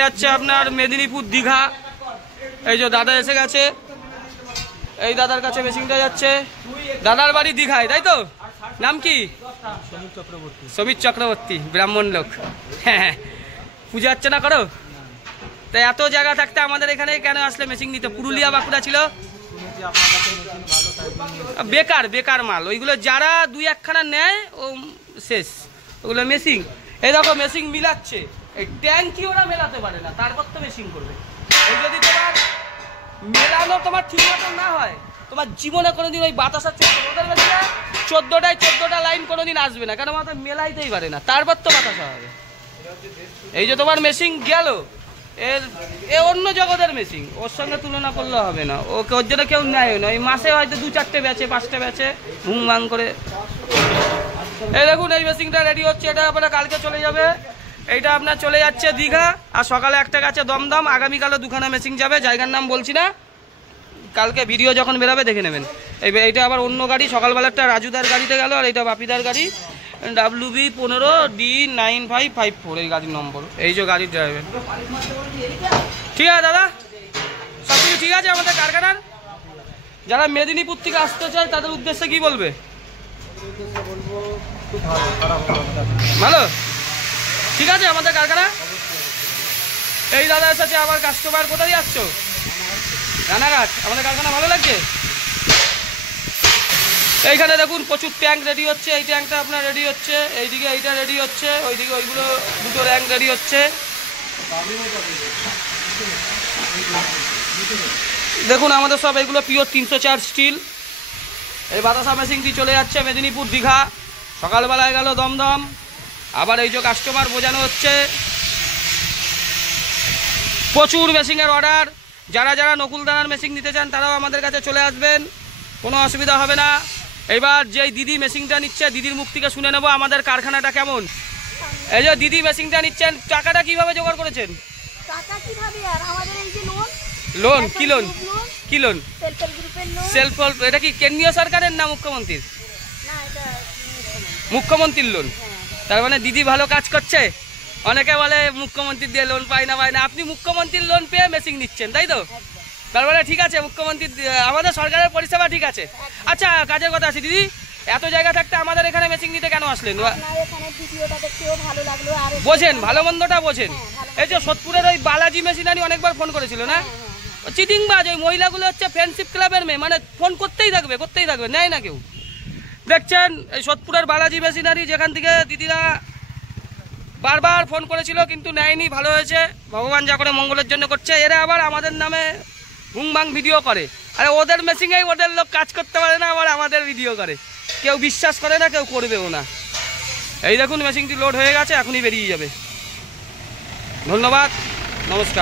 যাচ্ছে আপনার মেদিনীপুর দীঘা। এই যে দাদা এসে গেছে, এই দাদার কাছে মেশিনটা যাচ্ছে। দাদার বাড়ি দীঘায়, তাই তো? নাম কি? সমীর চক্রবর্তী, ব্রাহ্মণ লোক। হ্যাঁ, পূজা অর্চনা করো। তাই এত জায়গা থাকতে আমাদের এখানে কেন আসলে মেশিন নিতে? পুরুলিয়া বাঁকুড়া ছিল বেকার বেকার মাল, ওইগুলো যারা দুই একখানা নেয় ও শেষ, ওগুলো মেশিন। এই দেখো মেশিন মিলাচ্ছে, এই ট্যাঙ্কি ওরা মেলাতে পারে না, তারপর তো মেশিন করবে। এই যদি তোমার মেলানো তোমার ঠিক মতো না হয়, তোমার জীবনে কোনোদিন ওই বাতাসা 14টা লাইন কোনোদিন আসবে না, কেন মাথা মেলাইতেই পারে না, তারপর তো বাতাসা হবে। এই যে তোমার মেশিন গেল, এ অন্য জগতের মেশিন, ওর সঙ্গে তুলনা করলে হবে না। ওকে ওর জন্য কেউ নেয় না, ওই মাসে হয়তো 2-4টে ব্যাচে 5টে ব্যাচে ঘুম ভাঙ করে। এই দেখুন এই মেশিনটা রেডি হচ্ছে, এটা আপনার কালকে চলে যাবে। এইটা আপনার চলে যাচ্ছে দীঘা, আর সকালে একটা গেছে দমদম, আগামীকালও দুখানা মেশিন যাবে, জায়গার নাম বলছি না, কালকে ভিডিও যখন বেরোবে দেখে নেবেন। এইটা আবার অন্য গাড়ি, সকালবেলাটা রাজুদার গাড়িতে গেল, আর এইটা বাপিদার গাড়ি, WB15D9554 এই গাড়ির নম্বর। এই যে গাড়ির ড্রাইভার। ঠিক আছে দাদা, সব কিছু ঠিক আছে আমাদের কারখানার। যারা মেদিনীপুর থেকে আসতে চায় তাদের উদ্দেশ্যে কি বলবে? ভালো, ঠিক আছে আমাদের কারখানা। এই দাদা এসেছে আবার কাস্টমার। কোথায় যাচ্ছ? রানাঘাট। আমাদের কারখানা ভালো লাগছে। এইখানে দেখুন প্রচুর ট্যাঙ্ক রেডি হচ্ছে, এই ট্যাঙ্কটা আপনার রেডি হচ্ছে, এইদিকে এইটা রেডি হচ্ছে, ওইদিকে ওইগুলো দুটো ট্যাঙ্ক রেডি হচ্ছে। দেখুন আমাদের সব এইগুলো পিওর 304 স্টিল। এই বাতাসা মেশিনটি চলে যাচ্ছে মেদিনীপুর দীঘা, সকালবেলায় গেল দমদম, আবার এই যে কাস্টমার বোঝানো হচ্ছে। প্রচুর মেশিনের অর্ডার, যারা যারা নকুলদানার মেশিন নিতে চান তারাও আমাদের কাছে চলে আসবেন, কোনো অসুবিধা হবে না। এবার যেই দিদি মেশিনটা নিচ্ছে, দিদির মুখ থেকে শুনে নেব আমাদের কারখানাটা কেমন। এই যে দিদি মেশিনটা নিচ্ছেন, টাকাটা কিভাবে জোগাড় করেছেন? লোন? কি লোন? কি লোন? Self help. এটা কি কেন্দ্রীয় সরকারের না মুখ্যমন্ত্রীর? মুখ্যমন্ত্রীর লোন। তার মানে দিদি ভালো কাজ করছে। অনেকে বলে মুখ্যমন্ত্রী দিয়ে লোন পায় না। আপনি মুখ্যমন্ত্রীর লোন পেয়ে মেশিন নিচ্ছেন, তাই তো? তার মানে ঠিক আছে, মুখ্যমন্ত্রী আমাদের সরকারের পরিষেবা ঠিক আছে। আচ্ছা কাজের কথা আছে দিদি, এত জায়গা থাকতে আমাদের এখানে মেশিন নিতে কেন আসলেন? বোঝেন, ভালো মন্দটা বোঝেন। এই যে সোদপুরের ওই বালাজি মেশিনারি অনেকবার ফোন করেছিল না, চিটিংবাজ ওই মহিলাগুলো হচ্ছে ফ্রেন্ডশিপ ক্লাবের মেয়ে, মানে ফোন করতেই থাকবে নেয় না কেউ। দেখছেন এই সোদপুরের বালাজি মেশিনারি, যেখান থেকে দিদিরা বারবার ফোন করেছিল কিন্তু নেয়নি, ভালো হয়েছে, ভগবান যা করে মঙ্গলের জন্য করছে। এরা আবার আমাদের নামে হুংবাং ভিডিও করে, আরে ওদের মেশিনেই ওদের লোক কাজ করতে পারে না, আবার আমাদের ভিডিও করে। কেউ বিশ্বাস করে না, কেউ করবেও না। এই দেখুন মেশিনটি লোড হয়ে গেছে, এখনই বেরিয়ে যাবে। ধন্যবাদ, নমস্কার।